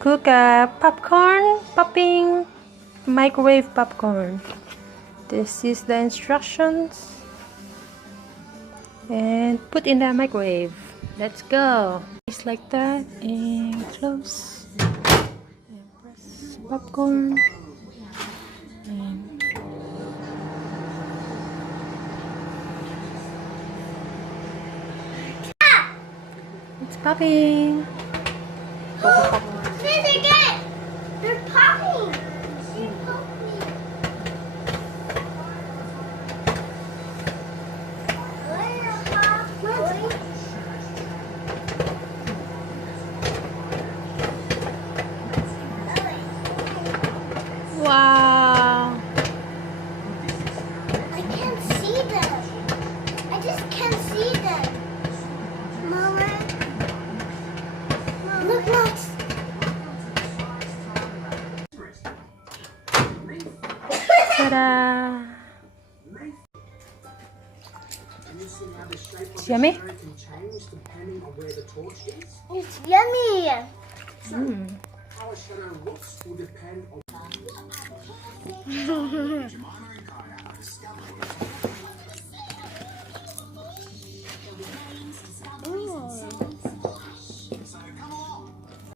cook popcorn, popping, microwave popcorn. This is the instructions. And put in the microwave. Let's go. Just like that and close. And press popcorn. And it's popping. Say it again. They're popping. They're popping. Wow. I can't see them. I just can't see them. Mama. Look, look. Ta-da! It's yummy? It's yummy.